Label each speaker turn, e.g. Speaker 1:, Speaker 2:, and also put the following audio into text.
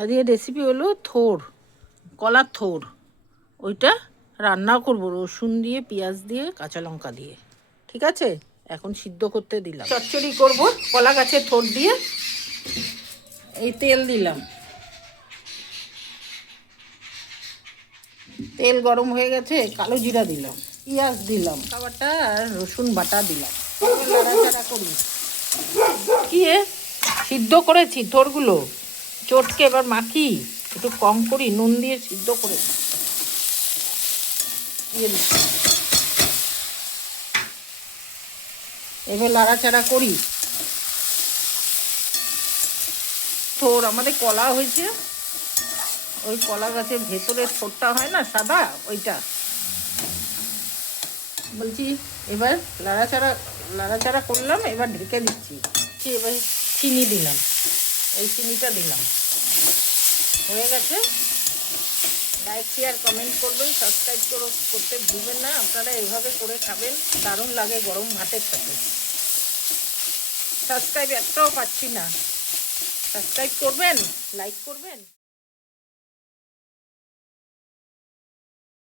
Speaker 1: আজকের রেসিপি হলো থোর, কলার থোর। ওইটা রান্না করব, রসুন দিয়ে, পেঁয়াজ দিয়ে, কাঁচা লঙ্কা দিয়ে। ঠিক আছে? এখন সিদ্ধ করতে দিলাম। চচ্চড়ি করব, কলা গাছের থোর দিয়ে। এই তেল দিলাম। তেল গরম হয়ে গেছে, কালো জিরা দিলাম, পেঁয়াজ দিলাম খাবারটা আর রসুন বাটা দিলাম। নাড়াচাড়া করি সিদ্ধ করেছি থোরগুলো। চটকে এবার মাখি, একটু কম করি, নুন দিয়ে সিদ্ধ করে এবার লাড়াচাড়া করি। থোর আমাদের কলা হয়েছে? ওই কলা গাছের ভেতরে থোরটা হয় না, সাদা? ওইটা। বলছি, এবার লাড়াচাড়া লাড়াচাড়া করলাম, এবার ঢেকে দিচ্ছি। এবার চিনি দিলাম। এই চিনিটা দিলাম। হয়ে গেছে। লাইক শেয়ার কমেন্ট করবেন সাবস্ক্রাইব করতে ভুলবেন না। আপনারা এভাবে করে খাবেন, দারুণ লাগে গরম ভাতের সাথে। সাবস্ক্রাইব একটাও পাচ্ছি না। সাবস্ক্রাইব করবেন? লাইক করবেন?